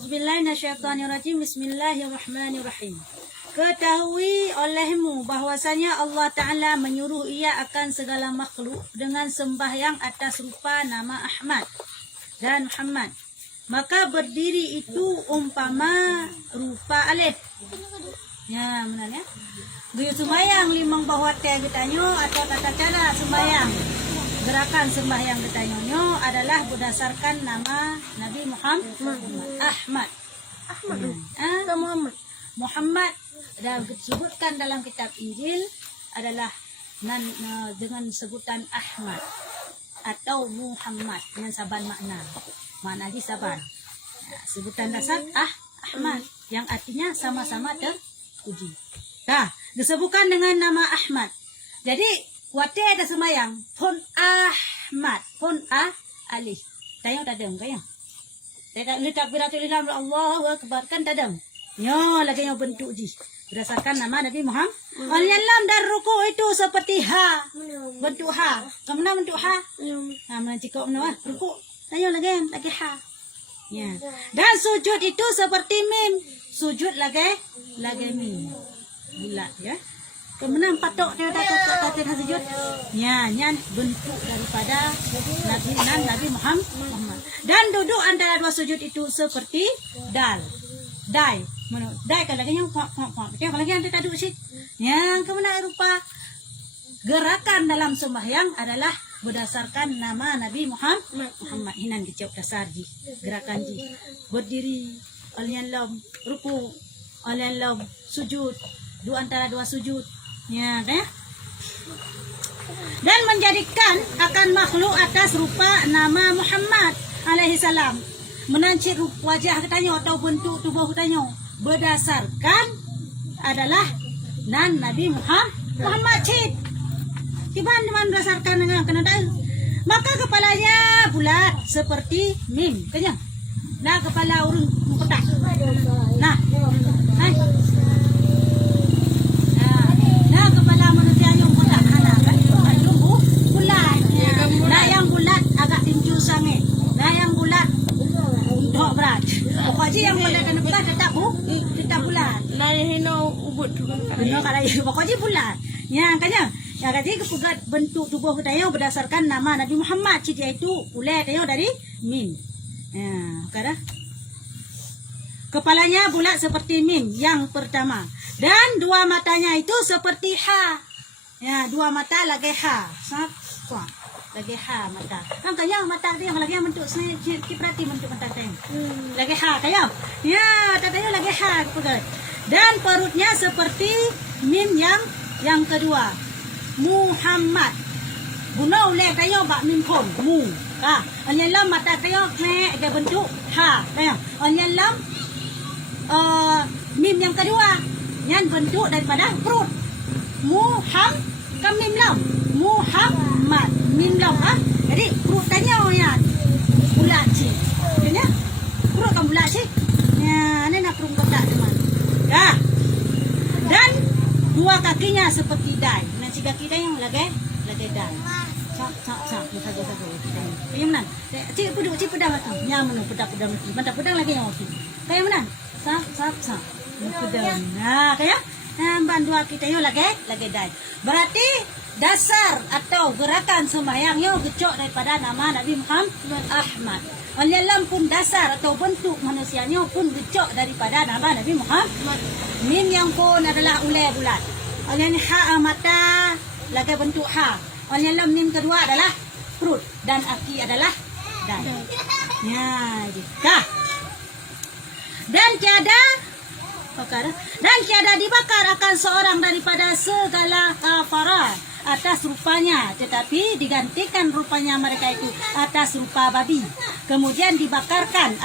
A'udzubillahiminasyaitonirrajim. Bismillahirrahmanirrahim. Ketahui olehmu bahwasanya Allah Ta'ala menyuruh ia akan segala makhluk dengan sembahyang atas rupa nama Ahmad dan Muhammad. Maka berdiri itu umpama rupa alif. Ya, benar ya. Dia sembahyang limang bahwa teh getanyo atau tata cara sembahyang. Gerakan sembahyang getanyo adalah berdasarkan nama Nabi Muhammad. Ahmad. Muhammad dan disebutkan dalam kitab Injil adalah dengan sebutan Ahmad atau Muhammad dengan saban makna. Makna di saban. Nah, sebutan dasar Ahmad yang artinya sama-sama terpuji. Nah, disebutkan dengan nama Ahmad. Jadi, wate ada semayang pun Ahmad, pun alif. Tayang tadam kayang. Tayang takbiratul ihram Allahu akbar kan tadam. Yo, lagi yang bentuk ji. Berdasarkan nama Nabi Muhammad. Al-Yalam dan ruku itu seperti ha. Bentuk ha. Kemana bentuk ha? Ha, mana cikok mana? Ruku. Ayo lagi ha. Ya. Dan sujud itu seperti mim. Sujud lagi mim. Bulat ya. Kemudian patok dia kata sujud. Ya, nyan bentuk daripada Nabi Muhammad. Dan duduk antara dua sujud itu seperti dai. Mana dai kan lagi yang kalau lagi yang tak duduk sih. Yang kemudian rupa gerakan dalam sembahyang adalah berdasarkan nama Nabi Muhammad. Hinan kecap dasar ji. Gerakan ji. Berdiri, al-yalam, ruku, al-yalam, sujud. Dua antara dua sujud. Ya, kan? Dan menjadikan akan makhluk atas rupa nama Muhammad alaihi salam. Menancit wajah katanya atau bentuk tubuh katanya berdasarkan adalah Nabi Muhammad cid. Gimana berdasarkan dengan kenadaan? Maka kepalanya bulat seperti mim, kanya. Nah, kepala urang kotak. Nah, hai. Nah, kepala manusia yang kotak anak kan bulat. Nah, yang bulat agak tinju sange. Nah, yang bulat dok berat. Pokoknya yang bulat dan bulat tetap bulat. Nah, hino ubud juga. Pokoknya bulat. Ya, kanya. Ya, jadi kepugat bentuk tubuh kita berdasarkan nama Nabi Muhammad. Cita itu ulet dari mim. Ya, kada. Kepalanya bulat seperti mim yang pertama. Dan dua matanya itu seperti ha. Ya, dua mata lagi ha. Lagi ha mata. Kan kaya mata dia lagi bentuk kiprati bentuk mata dia. Lagi ha kaya. Ya, tatanya lagi ha pegat. Dan perutnya seperti mim yang kedua. Muhammad. Guna oleh kayo bak mim pon. Mu. Al-yalam mata kayo ada bentuk ha. Kaya. Al-yalam mim yang kedua. Yang bentuk daripada perut. Mim lam. Muhammad. Mim lam Jadi perut tanya ya. Bulat sih. Kena? Perut kan bulat sih. Ya, ini nak perut kotak teman. Dah. Dan dua kakinya seperti dai. Nanti kaki dia yang lagi dai. Cak. Saja. Kayak mana? Cik pedang tu. Yang mana pedang mesti. Mantap pedang lagi yang okey. Kayak mana? Sak. Pedang. Nah, kayak bantua kita yang lagi dai. Berarti dasar atau gerakan sembahyang yang gecok daripada nama Nabi Muhammad Ahmad. Al-yalam pun dasar atau bentuk manusianya pun gecok daripada nama Nabi Muhammad. Mim yang pun adalah ulai bulat. Al-yalam ha mata lagi bentuk ha. Al-yalam mim kedua adalah perut dan aki adalah dai. Ya, dah. Dan tiada dibakar akan seorang daripada segala kafarat atas rupanya, tetapi digantikan rupanya mereka itu atas rupa babi. Kemudian dibakarkan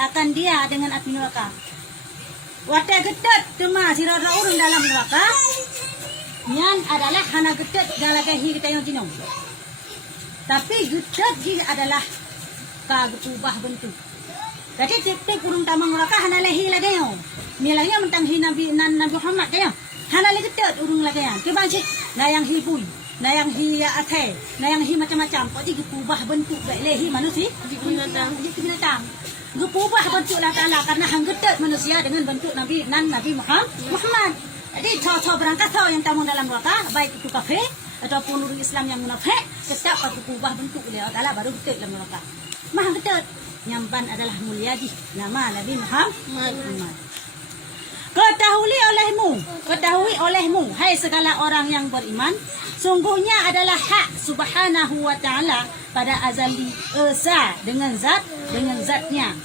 akan dia dengan api neraka. Wate gedet cuma sirara urang dalam neraka. Yang adalah hana gedet galagahi kita yang jinong. Tapi gedet dia adalah kagubah bentuk. Jadi titik urang tamang neraka hana lehi lagi yo. Ni lagi yang mentang Nabi Muhammad kaya. Hana lagi gedet urang lagi yang. Kebang sih na yang hibui, na yang hi na yang hi macam-macam. Kok jadi ubah bentuk lehi manusia. Jadi binatang. Gepubah bentuk Allah Ta'ala karena hang gedet manusia dengan bentuk Nabi Muhammad. Jadi cowok berangkat yang tamu dalam neraka, baik itu kafir ataupun orang Islam yang munafik, tetap aku ubah bentuk oleh Allah Ta'ala baru gedet dalam neraka. Maha gedet. Nyamban adalah mulia di nama Nabi Muhammad. Ketahui olehmu, hai segala orang yang beriman, sungguhnya adalah hak Subhanahu wa Ta'ala pada azali esa dengan zatnya.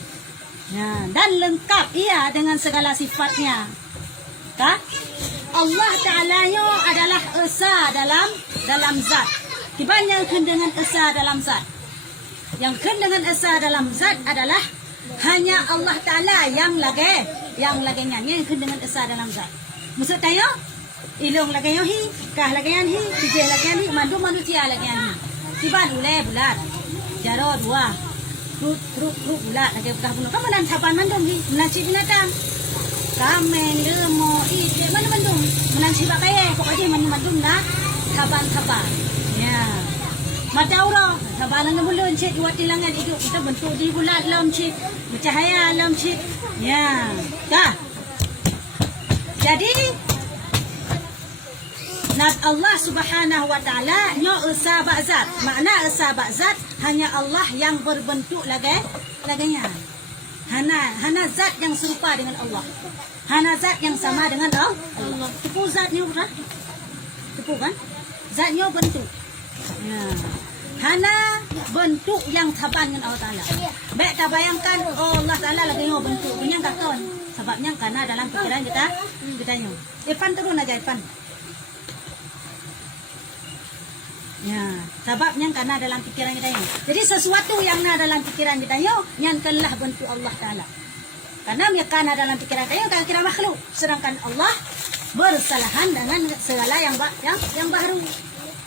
Ya, dan lengkap ia dengan segala sifatnya. Allah Ta'ala adalah esa dalam zat. Tibanya dengan esa dalam zat. Yang dengan esa dalam zat adalah hanya Allah Ta'ala yang lagi nyanyi dengan esa dalam zat. Maksud tayo, ilong lagi hi, kah lagi hi, tijeh lagi hi, mandu manusia lagi hi. Tiban ule bulat, jaro dua, truk bulat lagi bekah bunuh. Kamu nan saban mandum hi, menanci binatang. Kameng, lemo, ite, mana mandum, menanci bakaya, pokoknya mandum na, saban. Ya. Mata ura, sabalan na bulun cik, dua tilangan hidup kita bentuk di bulat lam cik, bercahaya lam cik. Ya, dah. Jadi Allah Subhanahu wa Ta'ala nyo esa ba'zat. Makna esa ba'zat hanya Allah yang berbentuk laganya. Hana zat yang serupa dengan Allah. Hana zat yang sama dengan Allah. Tepu zatnya bukan? Tepu kan? Zatnya bentuk. Ya. Hana bentuk yang saban dengan Allah Ta'ala. Baik tak bayangkan Allah Ta'ala lagi bentuk. Punya kakon. Sebabnya karena dalam pikiran kita nyo. Irfan turun aja Irfan. Ya, sebabnya karena dalam pikiran kita nyo. Jadi sesuatu yang ada dalam pikiran kita nyo, yang telah bentuk Allah Ta'ala. Karena karena dalam pikiran kita nyo, kita kira makhluk. Sedangkan Allah bersalahan dengan segala yang baru.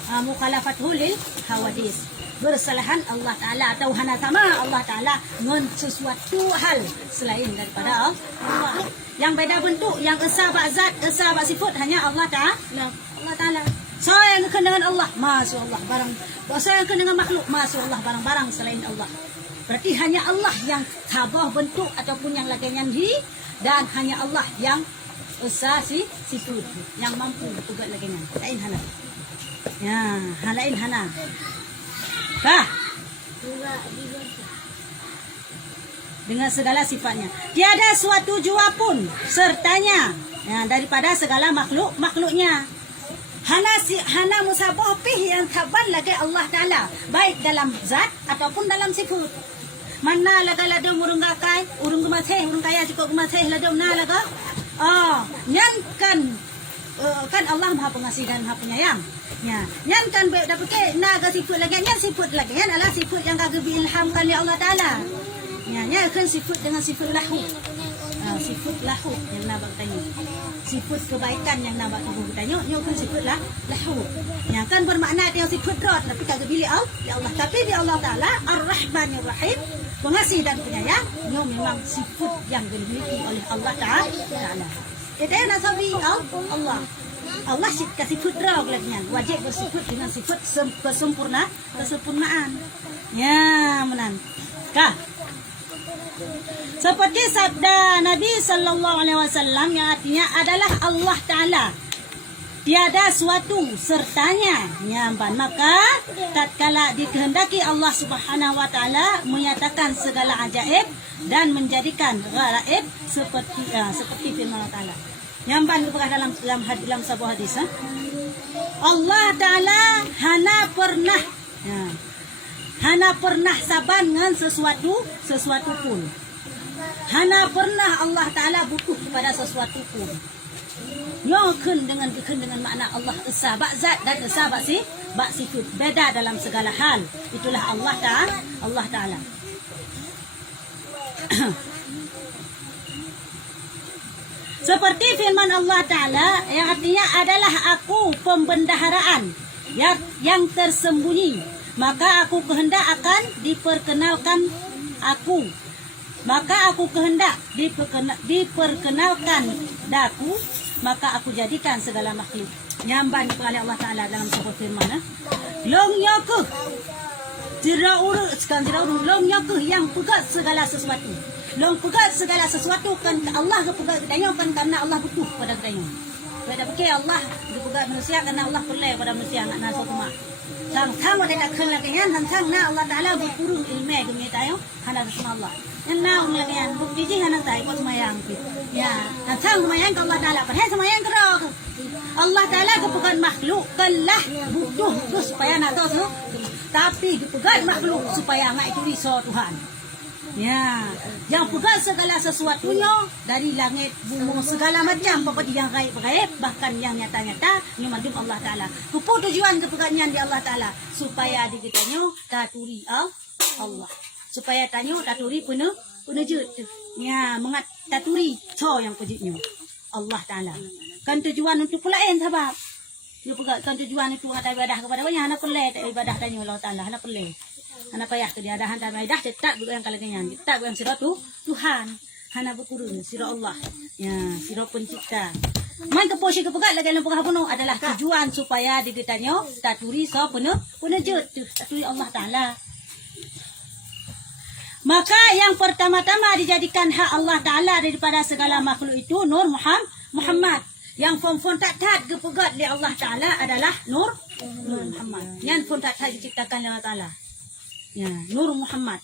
Mukhalafatul lil hawadis. Bersalahan Allah Ta'ala atau hana sama Allah Ta'ala dengan sesuatu hal selain daripada Allah. Yang beda bentuk, yang esa ba'zat, esa ba'sifat hanya Allah Ta'ala. So yang kena dengan Allah, masya Allah barang. So yang kena dengan makhluk, masya Allah barang-barang selain Allah. Berarti hanya Allah yang tabah bentuk ataupun yang laganya hi, dan hanya Allah yang esa sifat yang mampu bertugas laganya. Lain hana. Ya, halain hana. Dengan segala sifatnya, tiada suatu jua pun sertanya daripada segala makhluknya. Hana musabah pih yang taban lagi Allah Ta'ala, baik dalam zat ataupun dalam sifat. Mana laga ladum urung gakai, urung gemateh, urung kaya cukup gemateh ladum na laga. Nyan kan Allah Maha Pengasih dan Maha Penyayang. Ya, nyan kan dapat naga sifat lagi, nyan sifat lagi, nyan adalah sifat yang kagak diilhamkan oleh Allah Ta'ala. Ya, nyan kan sifat dengan sifat lahu. Sifat lahu yang nabak tanya. Sifat kebaikan yang nabak tubuh tanya, nyan kan sifat lahu. Ya, kan bermakna dia sifat rot, tapi kagak pilih Allah. Tapi di Allah Ta'ala Ar-Rahmanir Rahim, Pengasih dan Penyayang, nyan memang sifat yang dimiliki oleh Allah Ta'ala. Itu yang nasabi Allah. Allah kasih putra lagi, wajib bersifat dengan sifat kesempurnaan. Ya, menan. Seperti sabda Nabi Sallallahu Alaihi Wasallam yang artinya adalah Allah Ta'ala tiada suatu sertanya. Maka tatkala dikehendaki Allah Subhanahu Wa Ta'ala menyatakan segala ajaib dan menjadikan ghaib seperti firman Allah Ta'ala. Yang berkah dalam sebuah hadis. Allah Ta'ala hana pernah saban dengan sesuatu pun. Hana pernah Allah Ta'ala butuh kepada sesuatu pun. Nyoken dengan makna Allah esa ba'zat dan esa ba'sifat. Beda dalam segala hal. Itulah Allah Ta'ala. Seperti firman Allah Ta'ala yang artinya adalah aku pembendaharaan yang tersembunyi. Maka aku kehendak akan diperkenalkan aku. Maka aku kehendak diperkenalkan daku. Maka aku jadikan segala makhluk. Nyamban oleh Allah Ta'ala dalam sebuah firman. Long yoku. Tidak urut sekarang tidak urut. Longnya ke yang pegat segala sesuatu. Long pegat segala sesuatu kan Allah ke pegat kita kan karena Allah butuh pada kita. Pada fikir Allah ke pegat manusia karena Allah perlu pada manusia nak naso kuma. Sang ada nak kena dengan sang na Allah Taala berkurung ilmu ke kita yo. Hana Allah. Yang na lagi yang bukti je hana tai kot semayang. Ya, sang semayang ke Allah Taala. Perhai semayang ke Allah Taala ke pegat makhluk kelah butuh tu supaya nak tahu. Tapi pegat makhluk supaya angkat itu riso Tuhan. Ya, yang pegat segala sesuatunya dari langit, bumi, segala macam seperti yang gaib-gaib, bahkan yang nyata-nyata, ini madum Allah Ta'ala. Apa tujuan kepegatnya di Allah Ta'ala? Supaya di kitanya taturi Allah. Supaya tanya taturi penujut. Ya, mengat taturi so yang pejutnya Allah Ta'ala. Kan tujuan untuk pelain sahabat. Dia pegatkan tujuan itu kata ibadah kepada banyak anak pelai tak ibadah tanya Allah Taala anak pelai anak payah ke dia ada hantar ibadah tetap yang kalaganyan tetap yang sirah tu Tuhan hana berkurun sirah Allah ya sirah pencipta man ke posisi kepegat lagi dalam pegah penuh adalah tujuan supaya digitanya taturi so penujut taturi Allah Taala. Maka yang pertama-tama dijadikan hak Allah Taala daripada segala makhluk itu Nur Muhammad. Yang fon tak kepegat oleh Allah Ta'ala adalah Nur Muhammad. Yang fon tak diciptakan oleh Allah Ta'ala. Ya, Nur Muhammad.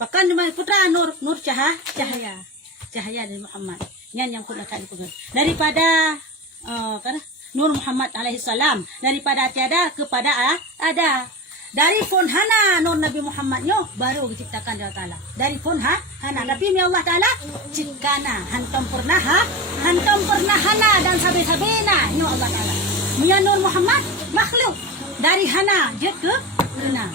Bahkan putra Nur cahaya. Cahaya dari Muhammad. Yang fon tak dipegat. Daripada Nur Muhammad alaihi salam. Daripada tiada kepada ada. Dari fon hana Nur Nabi Muhammad yo baru diciptakan Allah Ta'ala. Dari fon hana. Tapi Allah Ta'ala cikana. Hantam pernah hana dan sabi-sabina yo Allah Ta'ala. Mia Nur Muhammad makhluk. Dari hana je ke pernah.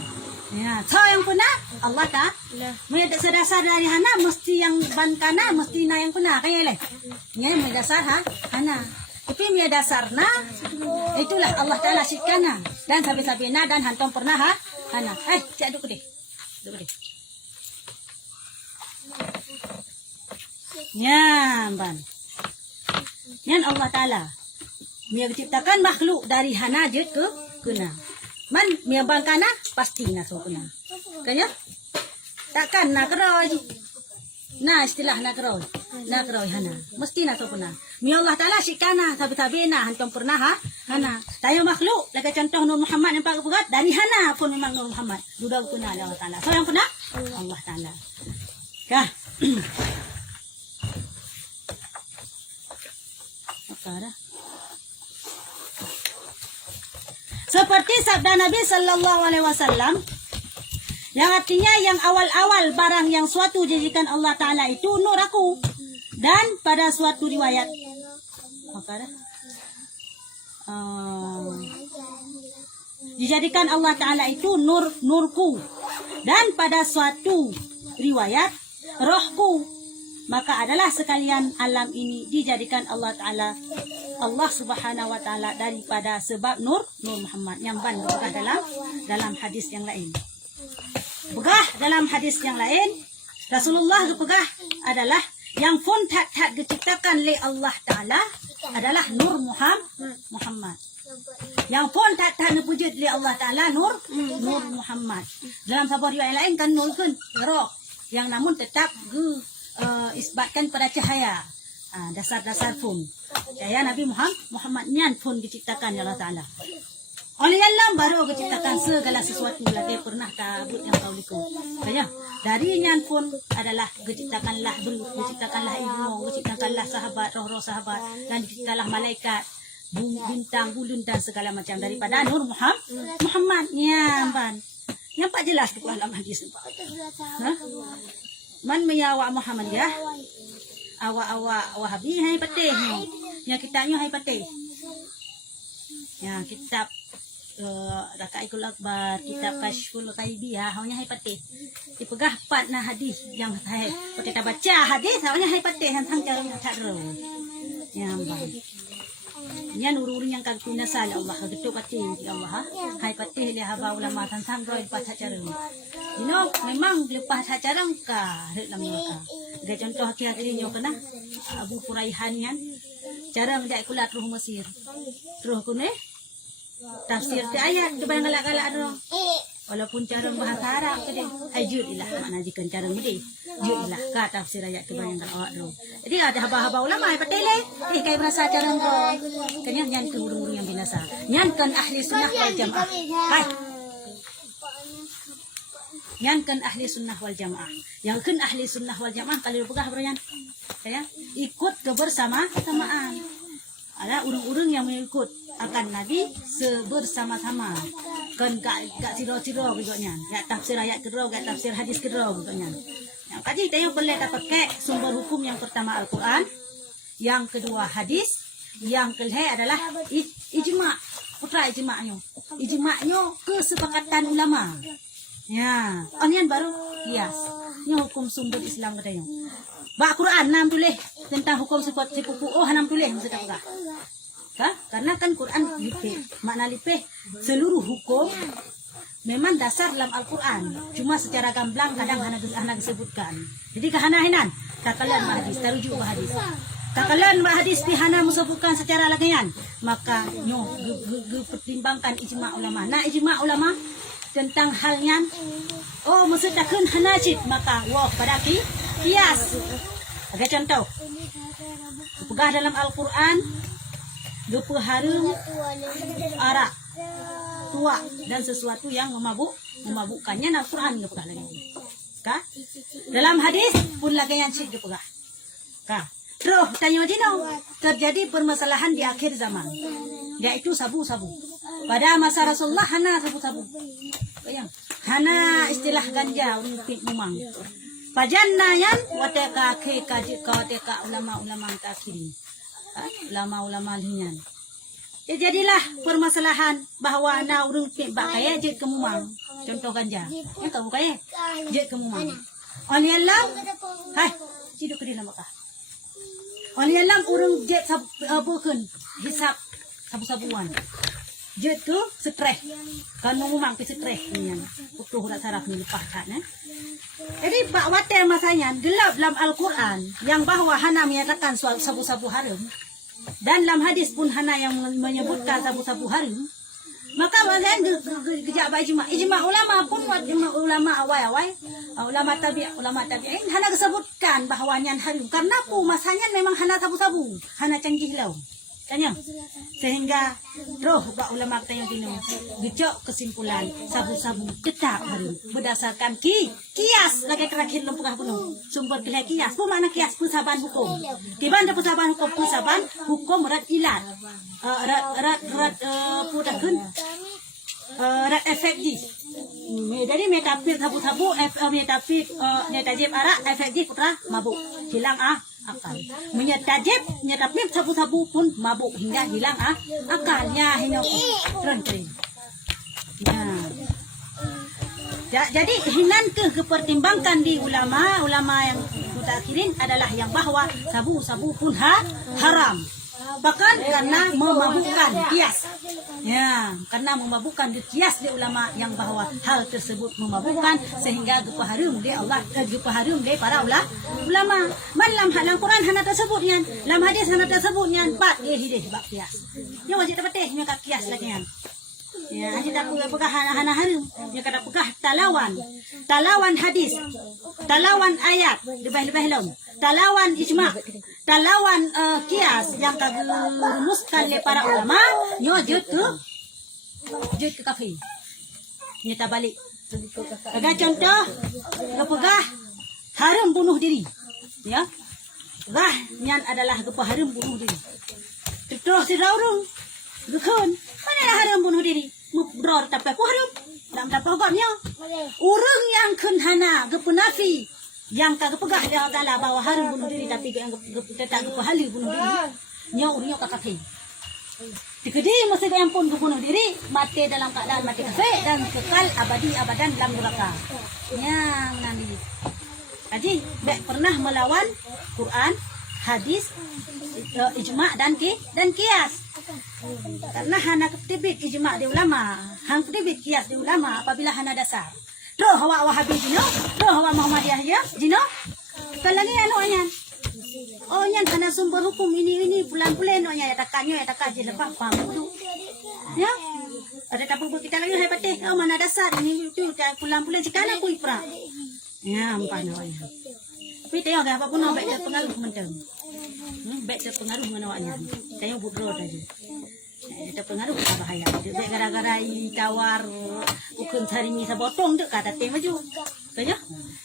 Ya, so yang pernah Allah Ta'ala. Mia dasar dari hana mesti yang ban kana mesti na yang pernah kaya leh. Ya, mia dasar hana. Tapi mia dasarna itulah Allah Ta'ala sikana dan sabi-sabina dan hantam pernah hana. Cik duduk deh. Ya, ban. Yang Allah Ta'ala mia ciptakan makhluk dari hana je ke kuna. Man mia bangkana pasti na so kuna. Kaya takkan nak roy. Nah istilah nak roy hana. Mesti na so kuna. Mi Allah Ta'ala sikana sabi-sabina hantam pernah hana. Tayo makhluk lagi contoh Nur Muhammad yang pegat dari hana pun memang Nur Muhammad. Duduk kuna Allah Ta'ala. So yang pernah Allah Ta'ala. Kah. Seperti sabda Nabi Sallallahu Alaihi Wasallam yang artinya yang awal-awal barang yang suatu jadikan Allah Ta'ala itu nur aku. Dan pada suatu riwayat dijadikan Allah Ta'ala itu nurku. Dan pada suatu riwayat rohku. Maka adalah sekalian alam ini dijadikan Allah Ta'ala Allah Subhanahu Wa Ta'ala daripada sebab Nur Muhammad yang ban begah dalam hadis yang lain. Begah dalam hadis yang lain Rasulullah begah adalah yang pun tak diciptakan oleh Allah Ta'ala adalah Nur Muhammad. Yang pun tak dipujud oleh Allah Ta'ala Nur Muhammad. Dalam sebuah riwayat lain kan nur kan roh yang namun tetap isbatkan pada cahaya. Dasar-dasar pun cahaya Nabi Muhammad nyan pun diciptakan oleh Allah Ta'ala. Oleh Allah baru diciptakan segala sesuatu lagi pernah tabut yang kau liku. Kaya dari nyan pun adalah diciptakanlah diciptakanlah ilmu, diciptakanlah sahabat, roh-roh sahabat dan diciptakanlah malaikat, bintang, bulan dan segala macam daripada Nur Muhammad. Ya, ban. Nampak jelas di dalam hadis nampak. Man meyawa Muhammad ya. Awak Wahabi hai patih. Yang kitanya hai patih. Ya, kitab Rakaikul Akbar, kitab Kashful Ghaibiyah, hanya hai patih. Dipegah pat na hadis yang hai. Kita baca hadis hanya hai patih tentang cara cara. Ya, ban. Yan ururi yang kaguna sa Allah gitu patih ya Allah. Hai patih le haba ulama tentang roy pat cara. Memang lepas acara ka dalam mereka. Ada contoh hari ini kena Abu Quraihan yan. Cara menjadi kulat ruh Mesir. Ruh kune tafsir ayat kepada galak-galak Walaupun cara bahasa Arab ke dia. Judilah makna jika cara mudi. Judilah ka tafsir ayat kebayangkan awak dulu. Jadi ada haba-haba ulama yang patele. Kayak berasa cara ngro. Kanya nyan ke urung yang binasa. Nyan kan ahli sunnah wal jamaah. Hai. Nyan kan ahli sunnah wal jamaah. Yang kan ahli sunnah wal jamaah kalau pegah berian. Ya, ikut kebersamaan. Ada urung-urung yang mengikut akan Nabi sebersama-sama. Kan gak siro-siro begitunya. Gak tafsir ayat kedua, gak tafsir hadis kedua begitunya. Yang kaji kita boleh dapat ke sumber hukum yang pertama Al-Quran, yang kedua hadis, yang kelima adalah ijma'. Putra ijma'nya. Ijma'nya kesepakatan ulama. Ya, onian baru kias. Ini hukum sumber Islam katanya. Ba Quran nam tulis tentang hukum sifat sipupu nam tulis maksudnya apa? Karena kan Quran lipih, makna lipih seluruh hukum memang dasar dalam Al-Quran. Cuma secara gamblang kadang hana disebutkan. Jadi kehanahinan kakalan hadis, terujuk hadis. Kakalan hadis dihana disebutkan secara lagian, maka nyo pertimbangkan ijma' ulama. Nah ijma' ulama tentang halnya maksudnya kan hanajid maka pada kias. Agak contoh. Pegah dalam Al-Quran gepe harum arak tua dan sesuatu yang memabukkannya Al-Quran gepegah lagi. Dalam hadis pun lagi yang cik gepegah. Terus tanya dino terjadi permasalahan di akhir zaman yaitu sabu-sabu. Pada masa Rasulullah hana sabu-sabu. Hana istilah ganja untuk memang. Pajanna yan wateka ke kaji wateka ulama-ulama takhirin. Ulama-ulama linyan. Jadilah permasalahan bahwa na urung tibak kaya je kemumang. Contoh ganja. Yang tahu kaya je kemumang. Onialam hai ciduk ke dina Mekah. Onialam urung je sabukeun hisap sabu-sabuan. Je tu stres. Kan mumang pi stres nian. Putuh dak saraf ni lepas kan. Jadi Pak Wate masanya gelap dalam Al-Quran yang bahwa hana menyatakan soal sabu-sabu haram dan dalam hadis pun hana yang menyebutkan sabu-sabu haram, maka kalian gejak ijma ulama pun ulama awal ulama tabi'in hana disebutkan bahwa yang haram karena pu masanya memang hana sabu-sabu hana canggih lau tanya sehingga roh pak ulama tanya dino gejok kesimpulan sabu-sabu tetap haram berdasarkan kias lagi terakhir lempukah penuh sumber kias apa makna kias pesaban hukum di mana pesaban hukum rat ilat rat putakeun rat efektif jadi metafir sabu-sabu metafir nyetajib arak efektif putra mabuk hilang akal. Menyetapin sabu-sabu pun mabuk hingga hilang akalnya hingga terus. Jadi hinan kepertimbangkan di ulama yang mutakhirin adalah yang bahwa sabu-sabu pun haram. Bahkan karena memabukkan kias. Ya, karena memabukkan kias di ulama yang bahwa hal tersebut memabukkan sehingga gepaharum di Allah gepaharum di para ulama. Malam halang Quran hana tersebutnya, dalam hadis hana tersebutnya, bat hidih bab kias. Nya wajib dapat teh nya kias lagi kan. Ya, hanya tak pegah hana harum, nya kada pegah talawan hadis, talawan ayat, lebih-lebih lawan. Talawan ijma, talawan kias yang dirumuskan oleh para ulama, nyo jut ke kafe. Nyata balik. Agak contoh, gepegah haram bunuh diri. Ya. Gah nyan adalah gepegah haram bunuh diri. Terus siraurung. Gekun, mana haram bunuh diri? Mubror tapi aku haram. Dalam dapat babnya. Urang yang kunhana gepunafi yang kagak pegah dia adalah bahwa haram bunuh diri tapi yang tetap halil bunuh diri nyo kakak dikedi mesti yang pun bunuh diri mati dalam keadaan mati kafir dan kekal abadan dalam neraka yang nanti jadi pernah melawan Quran hadis ijma dan kias karena hana ketibit ijma di ulama hang ketibit kias di ulama apabila hana dasar doh hawa Wahabi jino, doh hawa Muhammadiyah ya jino. Kalau ni anu anyan. Oh nyan karena sumber hukum ini pulan-pulan oh nya ya takanyo ya takaje lepas pam. Ya. Ada tak apa kita lagi hai patih. Oh mana dasar ni tu pulang-pulang cikana aku ipra. Ya ampan awaknya. Tapi tengok apa pun baik terpengaruh mentang. Baik terpengaruh dengan awaknya. Tengok budro tadi. Terpengaruh tak bahaya. Dia gara-gara tawar ukun hari ni sabotong tu kata teh maju. Tanya?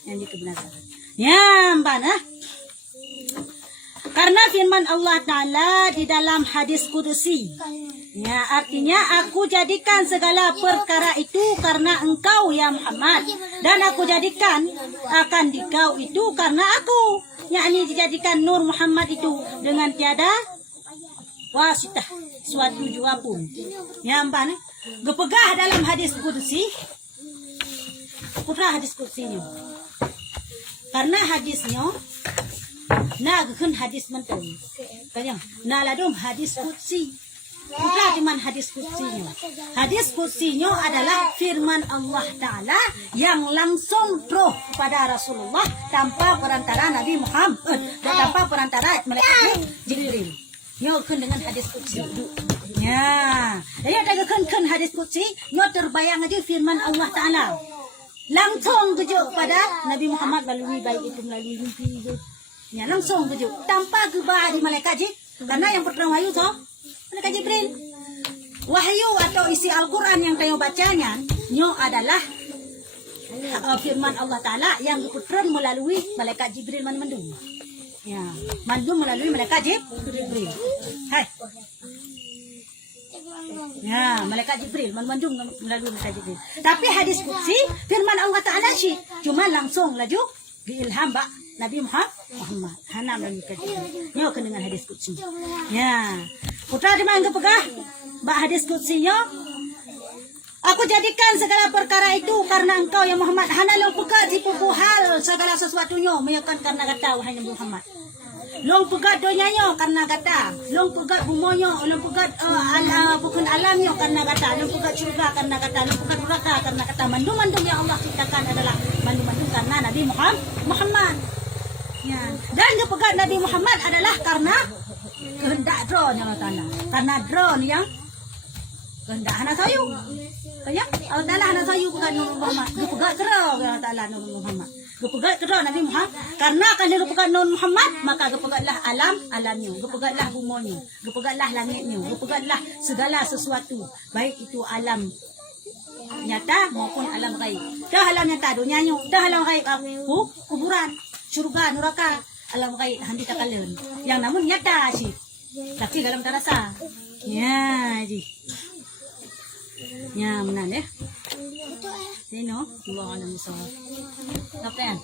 Yang di kebenaran. Ya ampan Karena firman Allah Ta'ala di dalam hadis kudusi. Ya, artinya aku jadikan segala perkara itu karena engkau ya Muhammad. Dan aku jadikan akan dikau itu karena aku. Yakni dijadikan Nur Muhammad itu dengan tiada wasitah suatu jua pun. Ya ampun. Gepegah dalam hadis kudusi. Putra hadis kudusinya. Karena hadisnya Nagakun hadis menteng. Kanyang naladum hadis kutsi. Bukan cuma hadis kutsinya. Hadis kutsinya adalah firman Allah Ta'ala yang langsung roh pada Rasulullah tanpa perantara Nabi Muhammad dan tanpa perantara malaikat Jibril. Nyokan dengan hadis kutsi. Ya, dia nagakun hadis kutsi. Nyo terbayang aja firman Allah Ta'ala langsung tujuh pada Nabi Muhammad melalui baik itu melalui mimpi. Ya, langsung tujuh tanpa gebah di malaikat Jibril. Karena yang pertama wahyu toh malaikat Jibril. Wahyu atau isi Al-Quran yang tayo bacanya nyo adalah firman Allah Ta'ala yang diputeran melalui malaikat Jibril mandum. Ya, mandum melalui malaikat Jibril. Hai. Ya, malaikat Jibril mandum melalui malaikat Jibril. Tapi hadis qudsi firman Allah Ta'ala sih cuma langsung laju diilham Nabi Muhammad. Hana malaikat Jibril. Nyo dengan hadis qudsi. Ya. Putra di mana pegah? Mbak hadis qudsinya. Aku jadikan segala perkara itu karena engkau ya Muhammad. Hana long pegah di hal segala sesuatunya meyakan karena kata wahai Nabi Muhammad. Long pegat donyanya karena kata, long pegat bumonya, long pegat bukan alamnya karena kata, long pegat syurga karena kata, long pegat neraka karena kata. Mandum-mandum yang Allah ciptakan adalah mandum-mandum karena Nabi Muhammad. Ya. Dan pegat Nabi Muhammad adalah karena kehendak drone Allah Ta'ala. Karena drone yang kehendak hana sayu. Banyak Allah Ta'ala hana sayu pegat Nabi Muhammad. Pegat drone Allah Ta'ala Nabi Muhammad. Gepegat kedua Nabi Muhammad karena kan dia gepegat Nabi Muhammad maka gepegatlah alamnya, gepegatlah bumanya, gepegatlah langitnya, gepegatlah segala sesuatu baik itu alam nyata maupun alam gaib. Dah alam nyata dunianya, dah alam gaib kuburan, syurga, neraka, alam gaib handi takalen. Yang namun nyata sih. Tapi dalam terasa. Ya, ji. Ya, benar ya. Sino? Allah alam bisawab. Kapten.